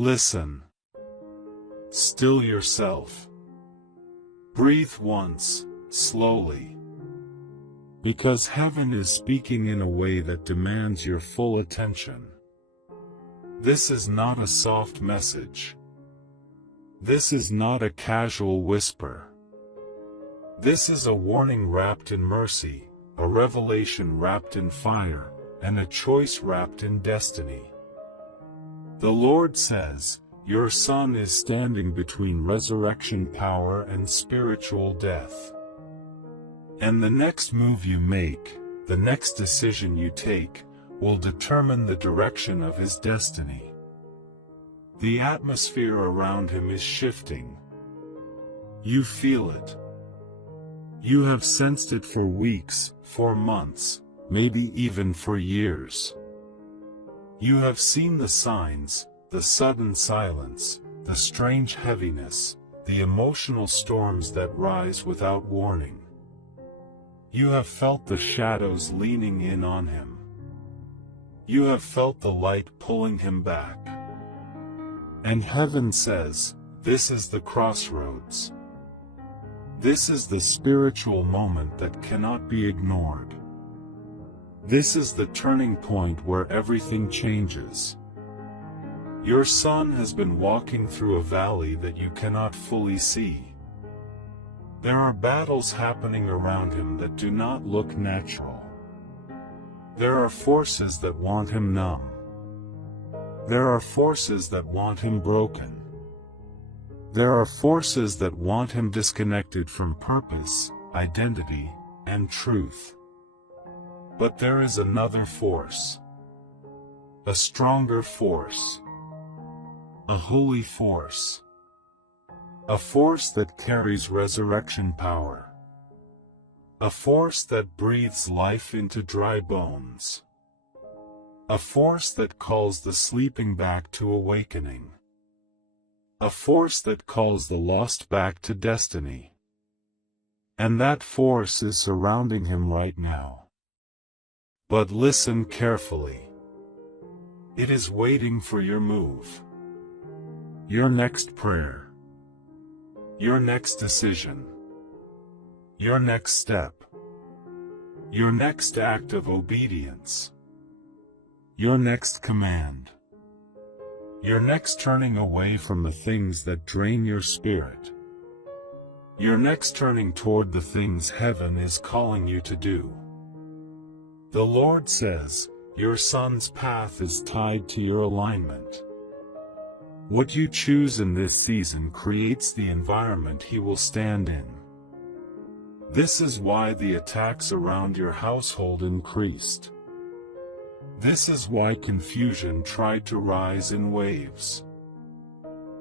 Listen. Still yourself. Breathe once, slowly. Because heaven is speaking in a way that demands your full attention. This is not a soft message. This is not a casual whisper. This is a warning wrapped in mercy, a revelation wrapped in fire, and a choice wrapped in destiny. The Lord says, your son is standing between resurrection power and spiritual death. And the next move you make, the next decision you take, will determine the direction of his destiny. The atmosphere around him is shifting. You feel it. You have sensed it for weeks, for months, maybe even for years. You have seen the signs, the sudden silence, the strange heaviness, the emotional storms that rise without warning. You have felt the shadows leaning in on him. You have felt the light pulling him back. And heaven says, this is the crossroads. This is the spiritual moment that cannot be ignored. This is the turning point where everything changes. Your son has been walking through a valley that you cannot fully see. There are battles happening around him that do not look natural. There are forces that want him numb. There are forces that want him broken. There are forces that want him disconnected from purpose, identity, and truth. But there is another force. A stronger force. A holy force. A force that carries resurrection power. A force that breathes life into dry bones. A force that calls the sleeping back to awakening. A force that calls the lost back to destiny. And that force is surrounding him right now. But listen carefully. It is waiting for your move. Your next prayer. Your next decision. Your next step. Your next act of obedience. Your next command. Your next turning away from the things that drain your spirit. Your next turning toward the things heaven is calling you to do. The Lord says, your son's path is tied to your alignment. What you choose in this season creates the environment he will stand in. This is why the attacks around your household increased. This is why confusion tried to rise in waves.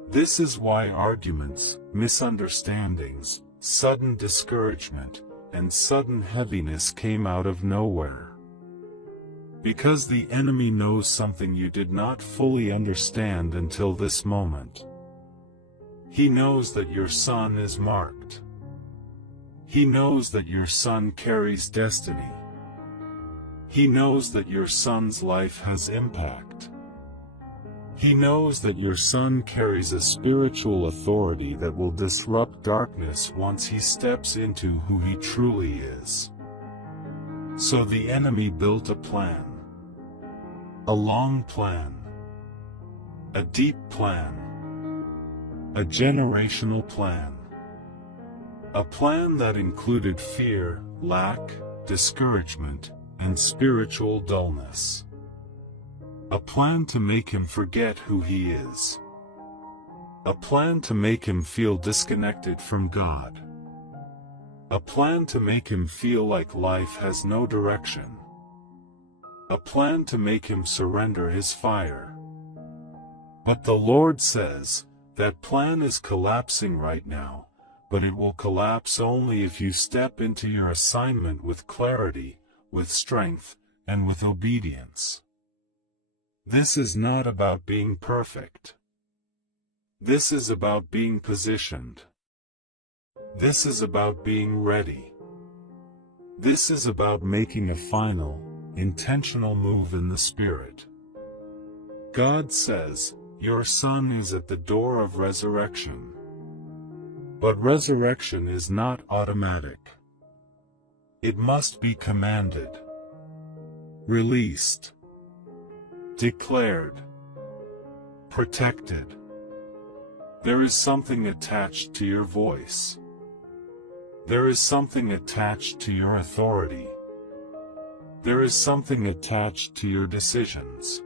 This is why arguments, misunderstandings, sudden discouragement, and sudden heaviness came out of nowhere. Because the enemy knows something you did not fully understand until this moment. He knows that your son is marked. He knows that your son carries destiny. He knows that your son's life has impact. He knows that your son carries a spiritual authority that will disrupt darkness once he steps into who he truly is. So the enemy built a plan. A long plan. A deep plan. A generational plan. A plan that included fear, lack, discouragement, and spiritual dullness. A plan to make him forget who he is. A plan to make him feel disconnected from God. A plan to make him feel like life has no direction. A plan to make him surrender his fire. But the Lord says, that plan is collapsing right now, but it will collapse only if you step into your assignment with clarity, with strength, and with obedience. This is not about being perfect. This is about being positioned. This is about being ready. This is about making a final, intentional move in the Spirit. God says, your son is at the door of resurrection. But resurrection is not automatic. It must be commanded, released, declared, protected. There is something attached to your voice. There is something attached to your authority. There is something attached to your decisions.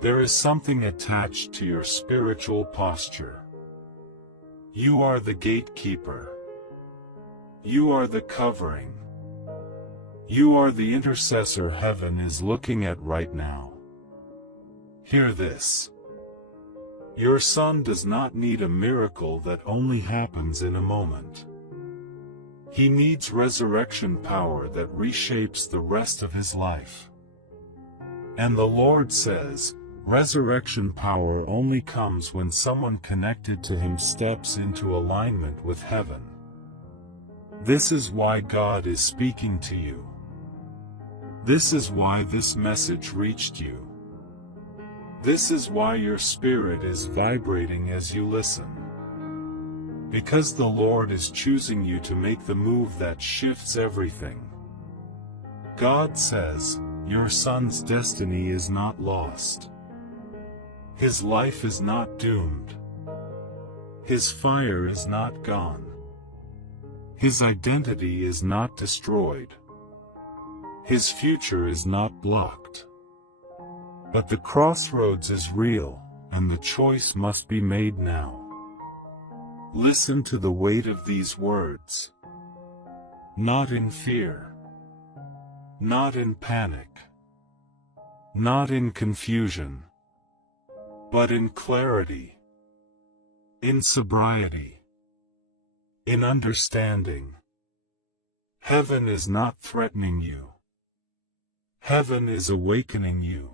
There is something attached to your spiritual posture. You are the gatekeeper. You are the covering. You are the intercessor heaven is looking at right now. Hear this. Your son does not need a miracle that only happens in a moment. He needs resurrection power that reshapes the rest of his life. And the Lord says, resurrection power only comes when someone connected to him steps into alignment with heaven. This is why God is speaking to you. This is why this message reached you. This is why your spirit is vibrating as you listen. Because the Lord is choosing you to make the move that shifts everything. God says, your son's destiny is not lost. His life is not doomed. His fire is not gone. His identity is not destroyed. His future is not blocked. But the crossroads is real, and the choice must be made now. Listen to the weight of these words. Not in fear. Not in panic. Not in confusion. But in clarity. In sobriety. In understanding. Heaven is not threatening you. Heaven is awakening you.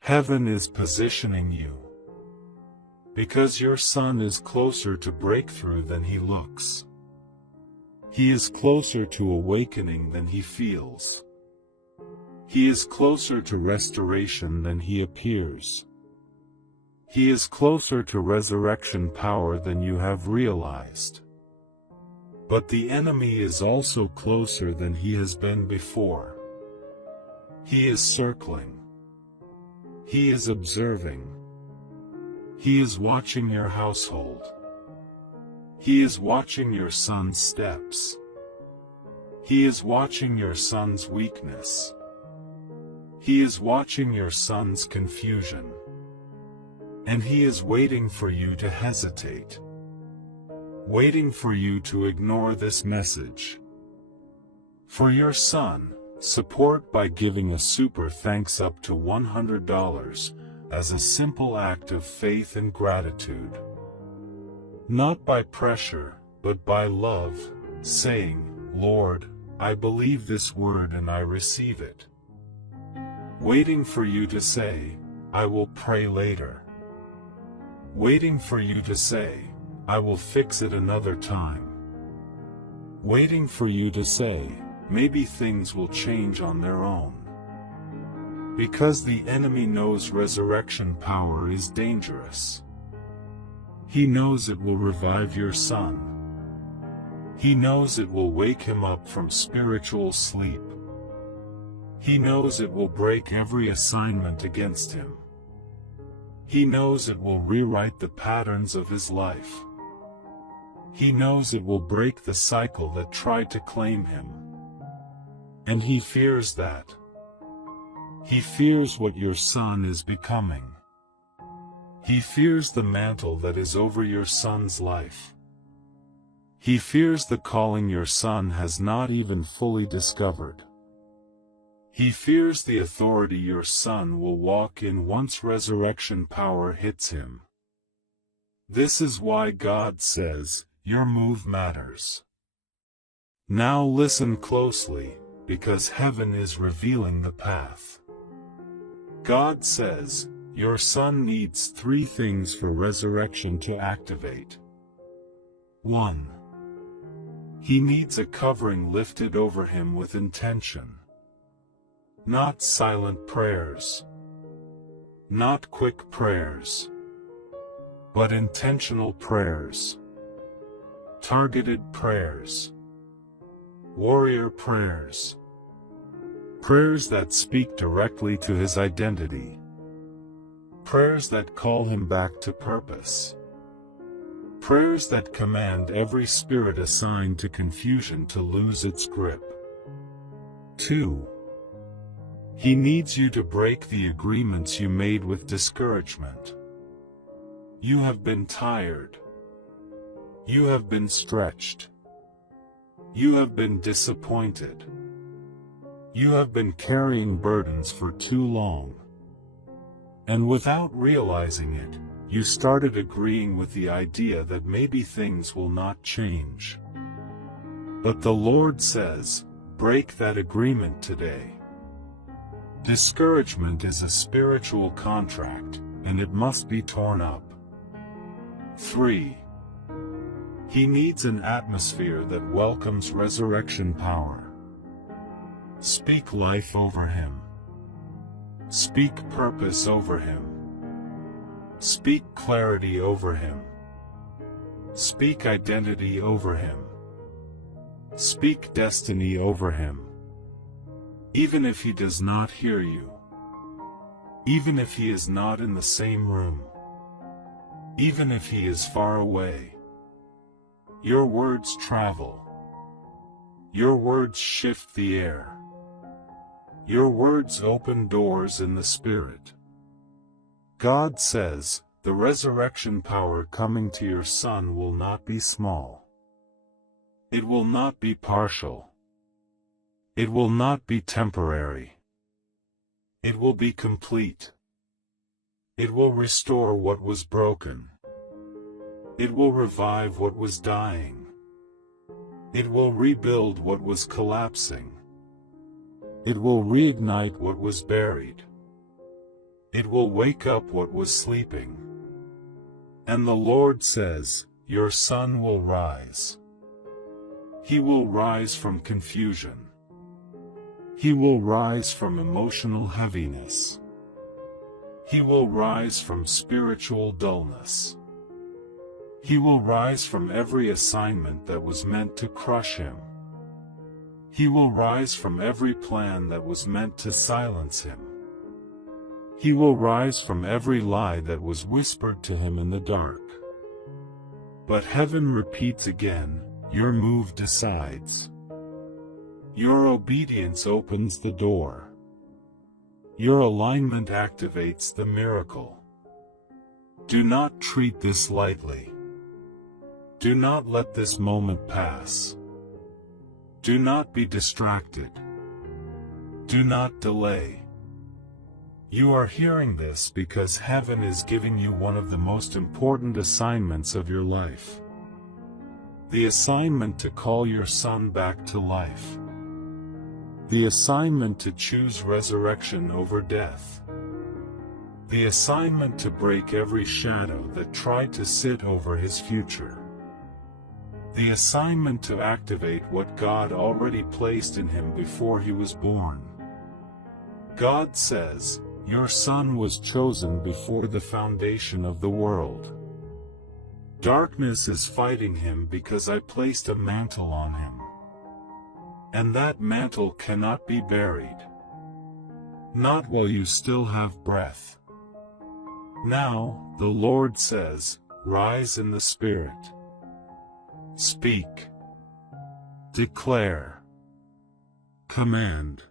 Heaven is positioning you. Because your son is closer to breakthrough than he looks. He is closer to awakening than he feels. He is closer to restoration than he appears. He is closer to resurrection power than you have realized. But the enemy is also closer than he has been before. He is circling. He is observing. He is watching your household. He is watching your son's steps. He is watching your son's weakness. He is watching your son's confusion. And he is waiting for you to hesitate. Waiting for you to ignore this message. For your son, support by giving a super thanks up to $100 as a simple act of faith and gratitude. Not by pressure, but by love, saying, Lord, I believe this word and I receive it. Waiting for you to say, I will pray later. Waiting for you to say, I will fix it another time. Waiting for you to say, maybe things will change on their own. Because the enemy knows resurrection power is dangerous. He knows it will revive your son. He knows it will wake him up from spiritual sleep. He knows it will break every assignment against him. He knows it will rewrite the patterns of his life. He knows it will break the cycle that tried to claim him. And he fears that. He fears what your son is becoming. He fears the mantle that is over your son's life. He fears the calling your son has not even fully discovered. He fears the authority your son will walk in once resurrection power hits him. This is why God says, your move matters. Now listen closely, because heaven is revealing the path. God says, your son needs 3 things for resurrection to activate. 1. He needs a covering lifted over him with intention. Not silent prayers. Not quick prayers, but intentional prayers. Targeted prayers. Warrior prayers. Prayers that speak directly to his identity. Prayers that call him back to purpose. Prayers that command every spirit assigned to confusion to lose its grip. 2. He needs you to break the agreements you made with discouragement. You have been tired. You have been stretched. You have been disappointed. You have been carrying burdens for too long. And without realizing it, you started agreeing with the idea that maybe things will not change. But the Lord says, break that agreement today. Discouragement is a spiritual contract, and it must be torn up. 3. He needs an atmosphere that welcomes resurrection power. Speak life over him. Speak purpose over him. Speak clarity over him. Speak identity over him. Speak destiny over him. Even if he does not hear you. Even if he is not in the same room. Even if he is far away. Your words travel. Your words shift the air. Your words open doors in the Spirit. God says, the resurrection power coming to your son will not be small. It will not be partial. It will not be temporary. It will be complete. It will restore what was broken. It will revive what was dying. It will rebuild what was collapsing. It will reignite what was buried. It will wake up what was sleeping. And the Lord says, your son will rise. He will rise from confusion. He will rise from emotional heaviness. He will rise from spiritual dullness. He will rise from every assignment that was meant to crush him. He will rise from every plan that was meant to silence him. He will rise from every lie that was whispered to him in the dark. But heaven repeats again, your move decides. Your obedience opens the door. Your alignment activates the miracle. Do not treat this lightly. Do not let this moment pass. Do not be distracted. Do not delay. You are hearing this because heaven is giving you one of the most important assignments of your life. The assignment to call your son back to life. The assignment to choose resurrection over death. The assignment to break every shadow that tried to sit over his future. The assignment to activate what God already placed in him before he was born. God says, your son was chosen before the foundation of the world. Darkness is fighting him because I placed a mantle on him. And that mantle cannot be buried. Not while you still have breath. Now, the Lord says, rise in the Spirit. Speak. Declare. Command.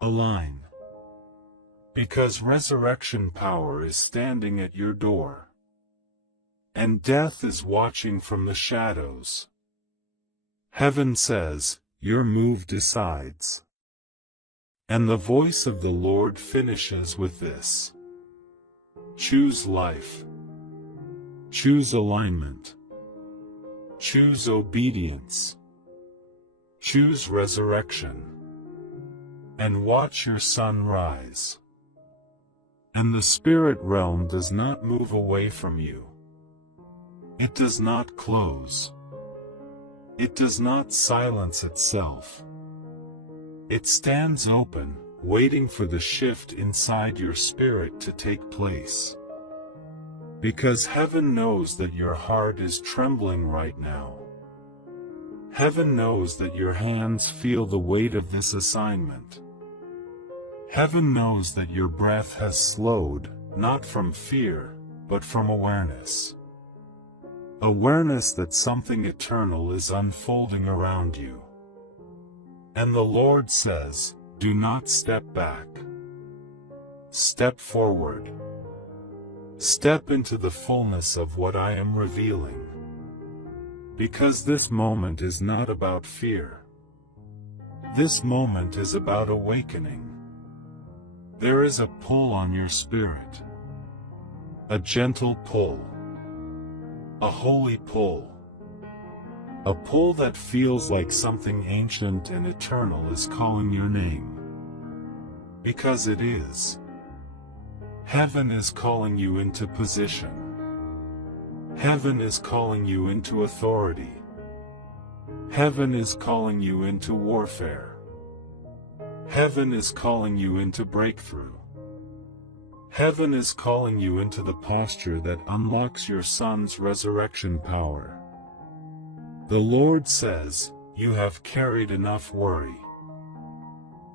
Align. Because resurrection power is standing at your door. And death is watching from the shadows. Heaven says, your move decides. And the voice of the Lord finishes with this. Choose life. Choose alignment. Choose obedience. Choose resurrection. And watch your son rise. And the spirit realm does not move away from you. It does not close. It does not silence itself. It stands open, waiting for the shift inside your spirit to take place. Because heaven knows that your heart is trembling right now. Heaven knows that your hands feel the weight of this assignment. Heaven knows that your breath has slowed, not from fear, but from awareness. Awareness that something eternal is unfolding around you. And the Lord says, do not step back. Step forward. Step into the fullness of what I am revealing. Because this moment is not about fear. This moment is about awakening. There is a pull on your spirit. A gentle pull. A holy pull. A pull that feels like something ancient and eternal is calling your name. Because it is. Heaven is calling you into position. Heaven is calling you into authority. Heaven is calling you into warfare. Heaven is calling you into breakthrough. Heaven is calling you into the posture that unlocks your son's resurrection power. The Lord says, you have carried enough worry.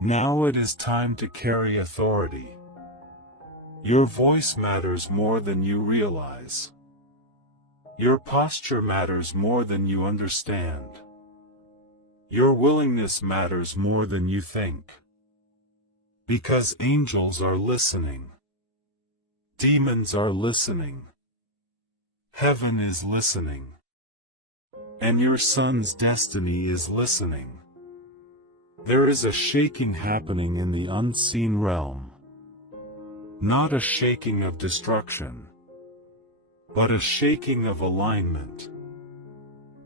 Now it is time to carry authority. Your voice matters more than you realize. Your posture matters more than you understand. Your willingness matters more than you think. Because angels are listening. Demons are listening. Heaven is listening. And your son's destiny is listening. There is a shaking happening in the unseen realm. Not a shaking of destruction, but a shaking of alignment.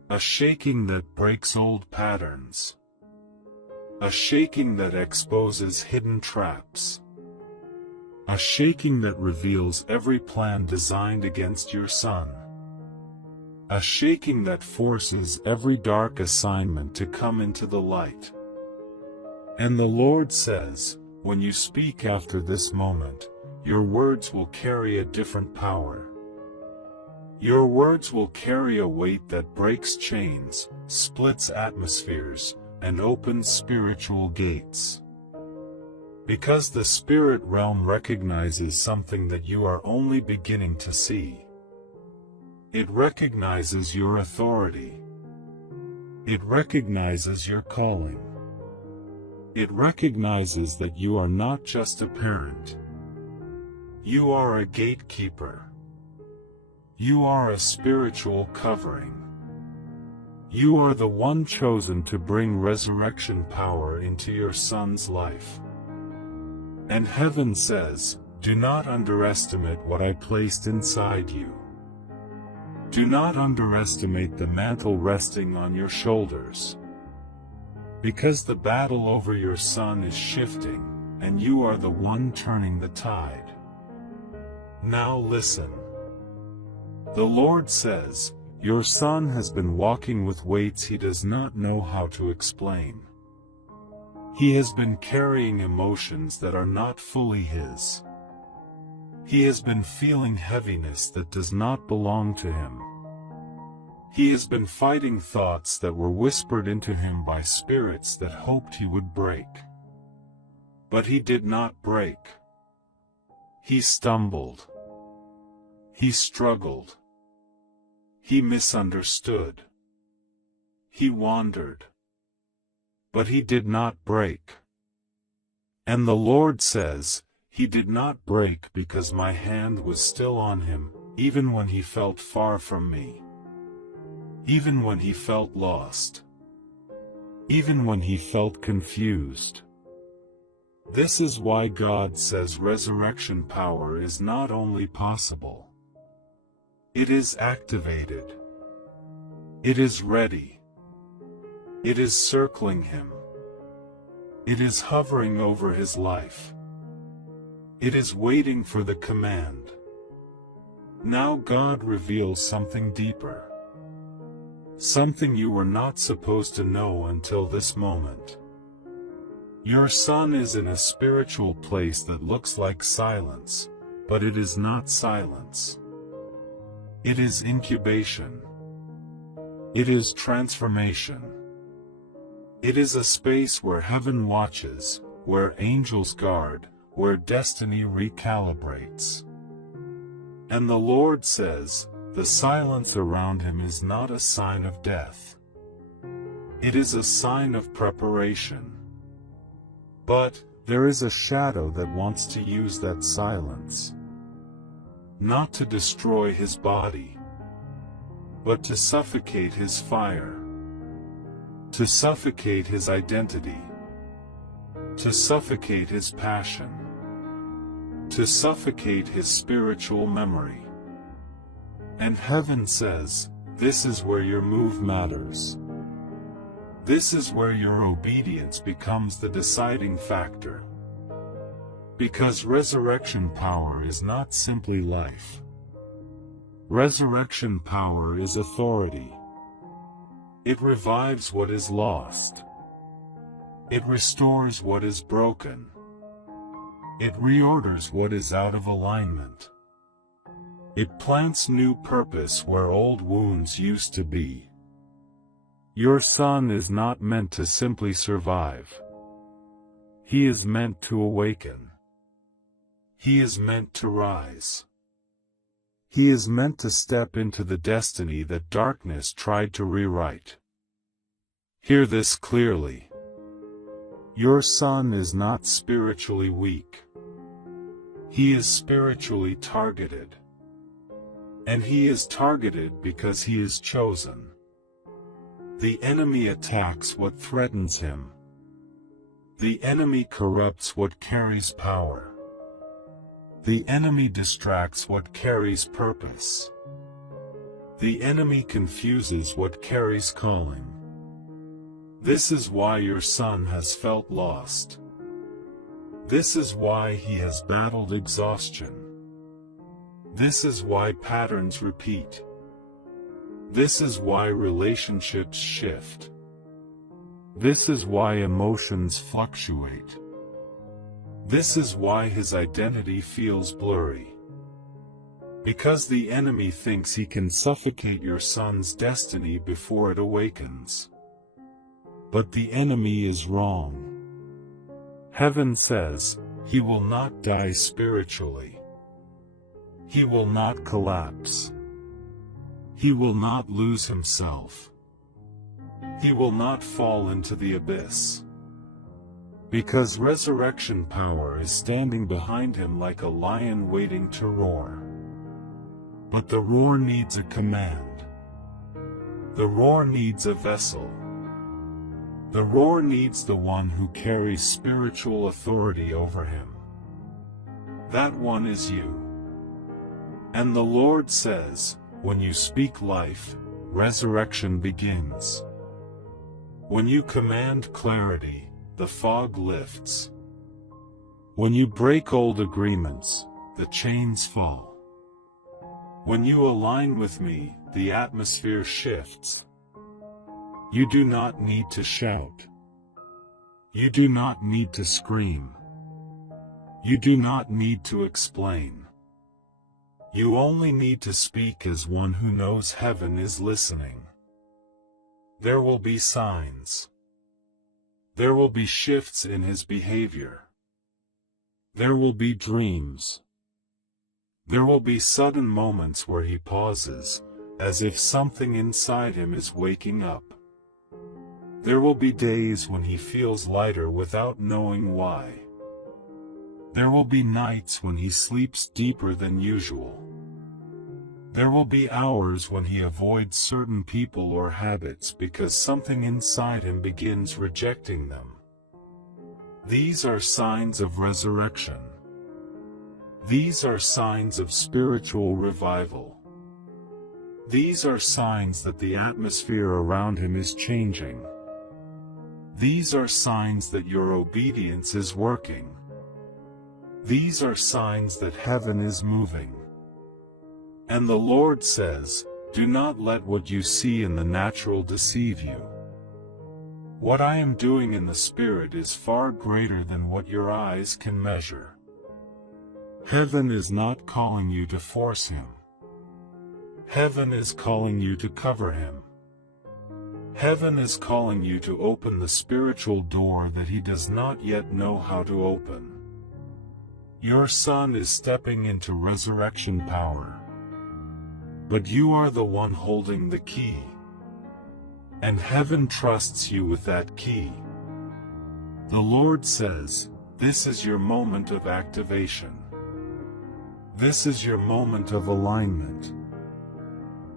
A shaking that breaks old patterns. A shaking that exposes hidden traps. A shaking that reveals every plan designed against your son. A shaking that forces every dark assignment to come into the light. And the Lord says, when you speak after this moment, your words will carry a different power. Your words will carry a weight that breaks chains, splits atmospheres, and opens spiritual gates. Because the spirit realm recognizes something that you are only beginning to see. It recognizes your authority. It recognizes your calling. It recognizes that you are not just a parent. You are a gatekeeper. You are a spiritual covering. You are the one chosen to bring resurrection power into your son's life. And heaven says, do not underestimate what I placed inside you. Do not underestimate the mantle resting on your shoulders. Because the battle over your son is shifting, and you are the one turning the tide. Now listen. The Lord says, your son has been walking with weights he does not know how to explain. He has been carrying emotions that are not fully his. He has been feeling heaviness that does not belong to him. He has been fighting thoughts that were whispered into him by spirits that hoped he would break. But he did not break. He stumbled. He struggled. He misunderstood. He wandered. But he did not break. And the Lord says, he did not break because my hand was still on him, even when he felt far from me. Even when he felt lost. Even when he felt confused. This is why God says resurrection power is not only possible. It is activated. It is ready. It is circling him. It is hovering over his life. It is waiting for the command. Now God reveals something deeper. Something you were not supposed to know until this moment. Your son is in a spiritual place that looks like silence, but it is not silence. It is incubation. It is transformation. It is a space where heaven watches, where angels guard, where destiny recalibrates. And the Lord says, the silence around him is not a sign of death. It is a sign of preparation. But there is a shadow that wants to use that silence. Not to destroy his body, but to suffocate his fire. To suffocate his identity. To suffocate his passion. To suffocate his spiritual memory. And heaven says, this is where your move matters. This is where your obedience becomes the deciding factor. Because resurrection power is not simply life. Resurrection power is authority. It revives what is lost. It restores what is broken. It reorders what is out of alignment. It plants new purpose where old wounds used to be. Your son is not meant to simply survive. He is meant to awaken. He is meant to rise. He is meant to step into the destiny that darkness tried to rewrite. Hear this clearly. Your son is not spiritually weak. He is spiritually targeted. And he is targeted because he is chosen. The enemy attacks what threatens him. The enemy corrupts what carries power. The enemy distracts what carries purpose. The enemy confuses what carries calling. This is why your son has felt lost. This is why he has battled exhaustion. This is why patterns repeat. This is why relationships shift. This is why emotions fluctuate. This is why his identity feels blurry. Because the enemy thinks he can suffocate your son's destiny before it awakens. But the enemy is wrong. Heaven says, he will not die spiritually. He will not collapse. He will not lose himself. He will not fall into the abyss. Because resurrection power is standing behind him like a lion waiting to roar. But the roar needs a command. The roar needs a vessel. The roar needs the one who carries spiritual authority over him. That one is you. And the Lord says, when you speak life, resurrection begins. When you command clarity, the fog lifts. When you break old agreements, the chains fall. When you align with me, the atmosphere shifts. You do not need to shout. You do not need to scream. You do not need to explain. You only need to speak as one who knows heaven is listening. There will be signs. There will be shifts in his behavior. There will be dreams. There will be sudden moments where he pauses, as if something inside him is waking up. There will be days when he feels lighter without knowing why. There will be nights when he sleeps deeper than usual. There will be hours when he avoids certain people or habits because something inside him begins rejecting them. These are signs of resurrection. These are signs of spiritual revival. These are signs that the atmosphere around him is changing. These are signs that your obedience is working. These are signs that heaven is moving. And the Lord says, do not let what you see in the natural deceive you. What I am doing in the Spirit is far greater than what your eyes can measure. Heaven is not calling you to force Him. Heaven is calling you to cover Him. Heaven is calling you to open the spiritual door that He does not yet know how to open. Your son is stepping into resurrection power. But you are the one holding the key. And heaven trusts you with that key. The Lord says, this is your moment of activation. This is your moment of alignment.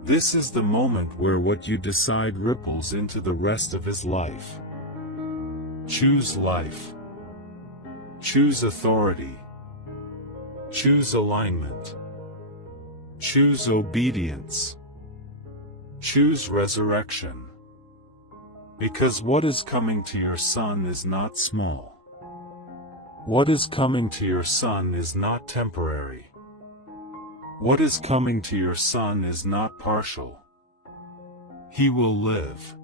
This is the moment where what you decide ripples into the rest of his life. Choose life. Choose authority. Choose alignment. Choose obedience. Choose resurrection. Because what is coming to your son is not small. What is coming to your son is not temporary. What is coming to your son is not partial. He will live.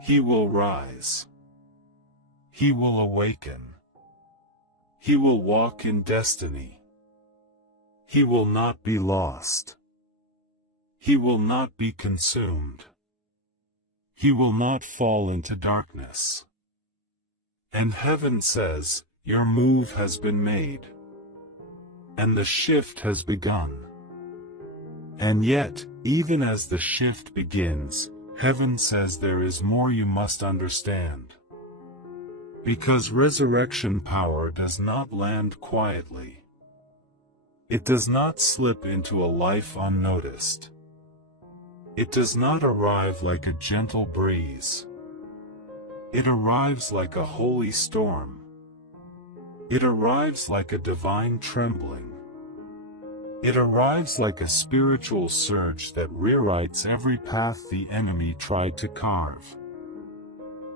He will rise. He will awaken. He will walk in destiny. He will not be lost. He will not be consumed. He will not fall into darkness. And heaven says, your move has been made. And the shift has begun. And yet, even as the shift begins, heaven says there is more you must understand. Because resurrection power does not land quietly. It does not slip into a life unnoticed. It does not arrive like a gentle breeze. It arrives like a holy storm. It arrives like a divine trembling. It arrives like a spiritual surge that rewrites every path the enemy tried to carve.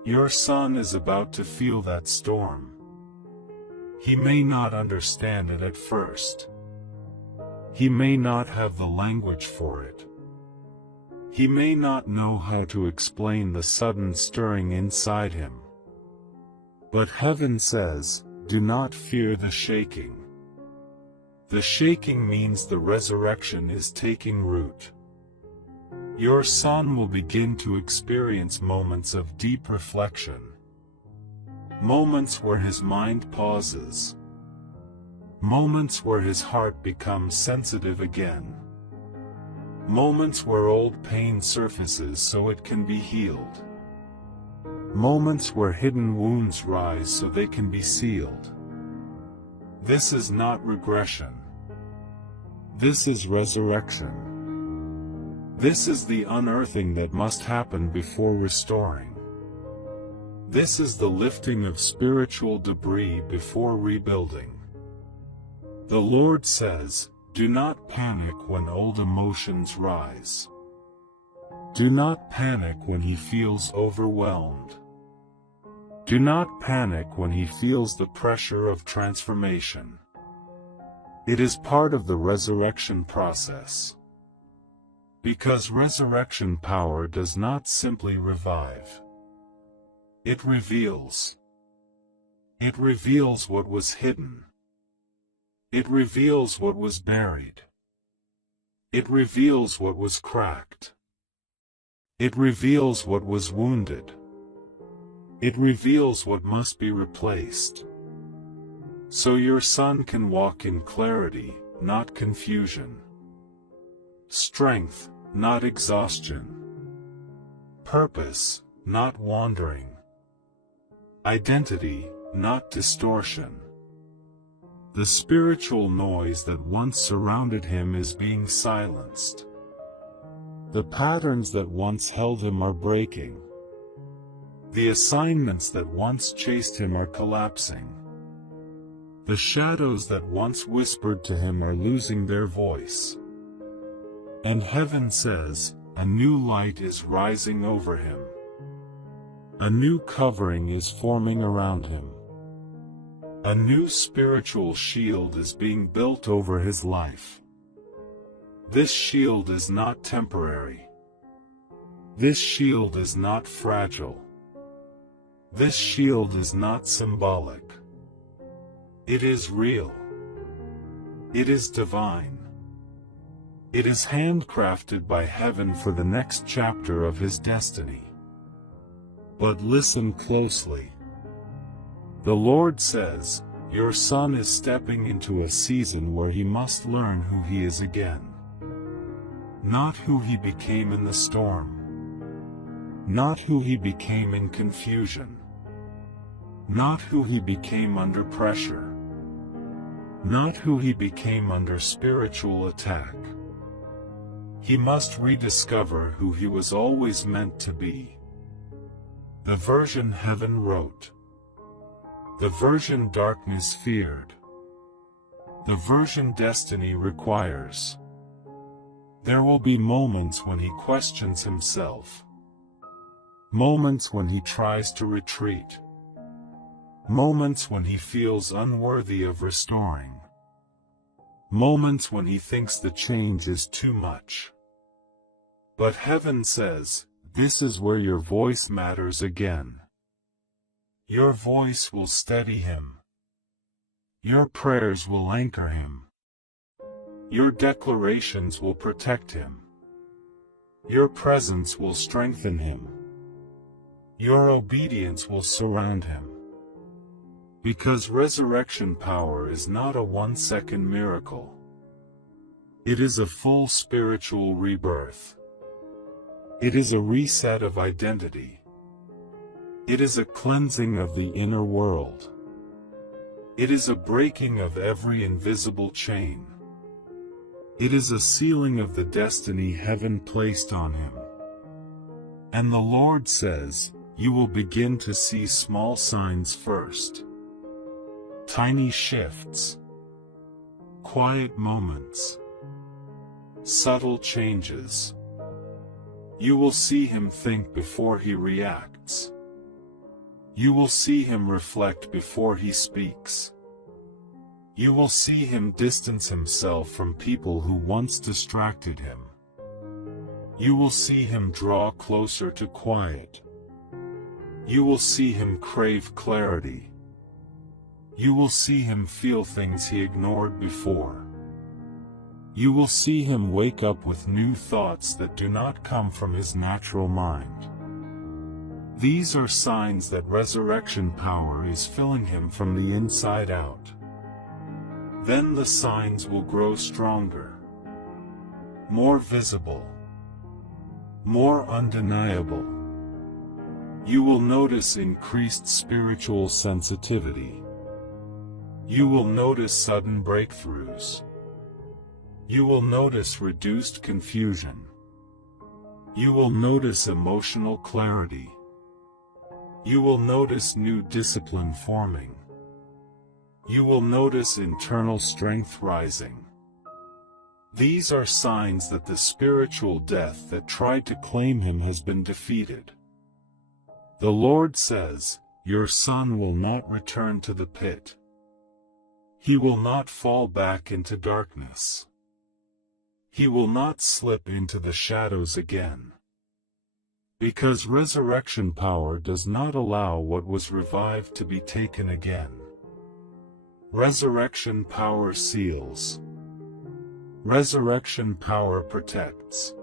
Your son is about to feel that storm. He may not understand it at first. He may not have the language for it. He may not know how to explain the sudden stirring inside him. But heaven says, do not fear the shaking. The shaking means the resurrection is taking root. Your son will begin to experience moments of deep reflection. Moments where his mind pauses. Moments where his heart becomes sensitive again. Moments where old pain surfaces so it can be healed. Moments where hidden wounds rise so they can be sealed. This is not regression. This is resurrection. This is the unearthing that must happen before restoring. This is the lifting of spiritual debris before rebuilding. The Lord says, do not panic when old emotions rise. Do not panic when he feels overwhelmed. Do not panic when he feels the pressure of transformation. It is part of the resurrection process. Because resurrection power does not simply revive. It reveals. It reveals what was hidden. It reveals what was buried. It reveals what was cracked. It reveals what was wounded. It reveals what must be replaced. So your son can walk in clarity, not confusion. Strength, not exhaustion. Purpose, not wandering. Identity, not distortion. The spiritual noise that once surrounded him is being silenced. The patterns that once held him are breaking. The assignments that once chased him are collapsing. The shadows that once whispered to him are losing their voice. And heaven says, a new light is rising over him. A new covering is forming around him. A new spiritual shield is being built over his life. This shield is not temporary. This shield is not fragile. This shield is not symbolic. It is real. It is divine. It is handcrafted by heaven for the next chapter of his destiny. But listen closely. The Lord says, your son is stepping into a season where he must learn who he is again. Not who he became in the storm. Not who he became in confusion. Not who he became under pressure. Not who he became under spiritual attack. He must rediscover who he was always meant to be. The version heaven wrote. The version darkness feared. The version destiny requires. There will be moments when he questions himself. Moments when he tries to retreat. Moments when he feels unworthy of restoring. Moments when he thinks the change is too much. But heaven says, this is where your voice matters again. Your voice will steady him. Your prayers will anchor him. Your declarations will protect him. Your presence will strengthen him. Your obedience will surround him. Because resurrection power is not a one-second miracle. It is a full spiritual rebirth. It is a reset of identity. It is a cleansing of the inner world. It is a breaking of every invisible chain. It is a sealing of the destiny heaven placed on him. And the Lord says, you will begin to see small signs first. Tiny shifts. Quiet moments. Subtle changes. You will see him think before he reacts. You will see him reflect before he speaks. You will see him distance himself from people who once distracted him. You will see him draw closer to quiet. You will see him crave clarity. You will see him feel things he ignored before. You will see him wake up with new thoughts that do not come from his natural mind. These are signs that resurrection power is filling him from the inside out. Then the signs will grow stronger, more visible, more undeniable. You will notice increased spiritual sensitivity. You will notice sudden breakthroughs. You will notice reduced confusion. You will notice emotional clarity. You will notice new discipline forming. You will notice internal strength rising. These are signs that the spiritual death that tried to claim him has been defeated. The Lord says, your son will not return to the pit. He will not fall back into darkness. He will not slip into the shadows again. Because resurrection power does not allow what was revived to be taken again. Resurrection power seals. Resurrection power protects.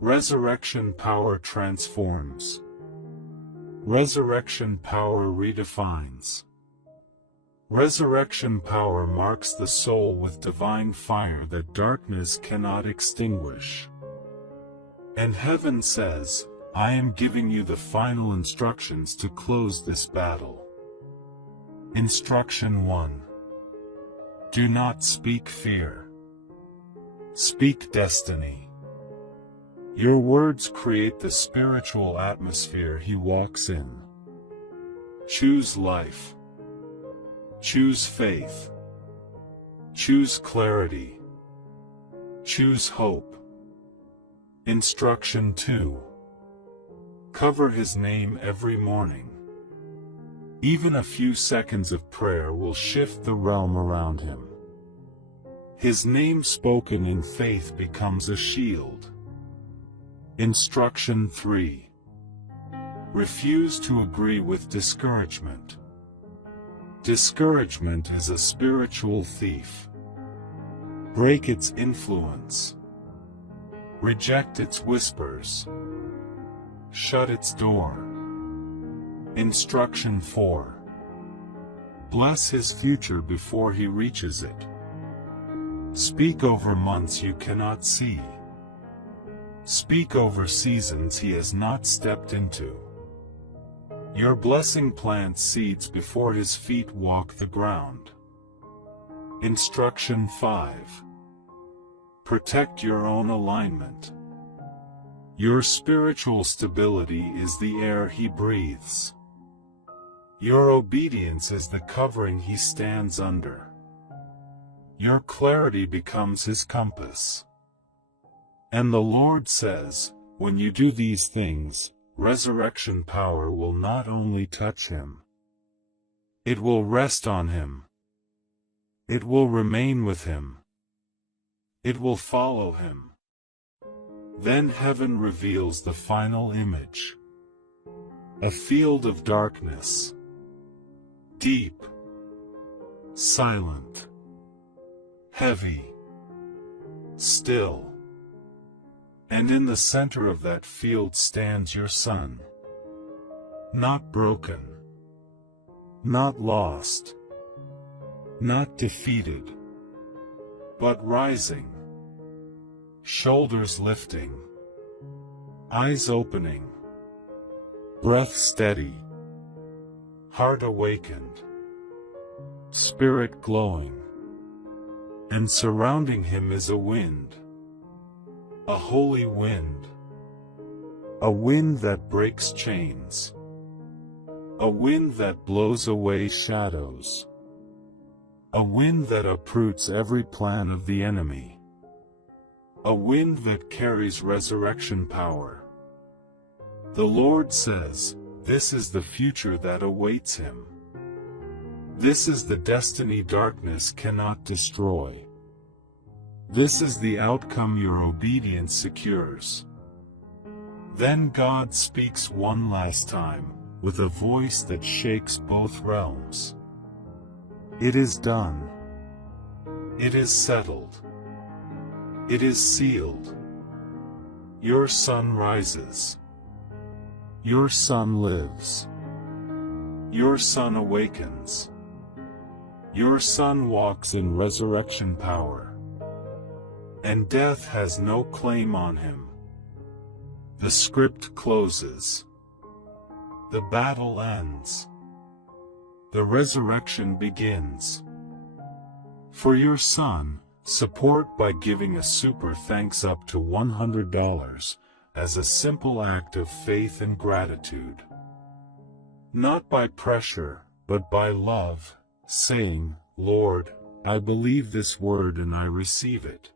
Resurrection power transforms. Resurrection power redefines. Resurrection power marks the soul with divine fire that darkness cannot extinguish. And heaven says, I am giving you the final instructions to close this battle. Instruction 1. Do not speak fear. Speak destiny. Your words create the spiritual atmosphere he walks in. Choose life. Choose faith. Choose clarity. Choose hope. Instruction 2. Cover his name every morning. Even a few seconds of prayer will shift the realm around him. His name spoken in faith becomes a shield. Instruction 3. Refuse to agree with discouragement. Discouragement is a spiritual thief. Break its influence. Reject its whispers. Shut its door. Instruction 4. Bless his future before he reaches it. Speak over months you cannot see. Speak over seasons he has not stepped into. Your blessing plants seeds before his feet walk the ground. Instruction 5. Protect your own alignment. Your spiritual stability is the air he breathes. Your obedience is the covering he stands under. Your clarity becomes his compass. And the Lord says, when you do these things, resurrection power will not only touch him. It will rest on him. It will remain with him. It will follow him. Then heaven reveals the final image. A field of darkness. Deep. Silent. Heavy. Still. And in the center of that field stands your son. Not broken. Not lost. Not defeated. But rising. Shoulders lifting. Eyes opening. Breath steady. Heart awakened. Spirit glowing. And surrounding him is a wind. A holy wind. A wind that breaks chains. A wind that blows away shadows. A wind that uproots every plan of the enemy. A wind that carries resurrection power. The Lord says, this is the future that awaits him. This is the destiny darkness cannot destroy. This is the outcome your obedience secures. Then God speaks one last time, with a voice that shakes both realms. It is done. It is settled. It is sealed. Your son rises. Your son lives. Your son awakens. Your son walks in resurrection power. And death has no claim on him. The script closes. The battle ends. The resurrection begins. For your son, support by giving a super thanks up to $100 as a simple act of faith and gratitude. Not by pressure, but by love, saying, Lord, I believe this word and I receive it.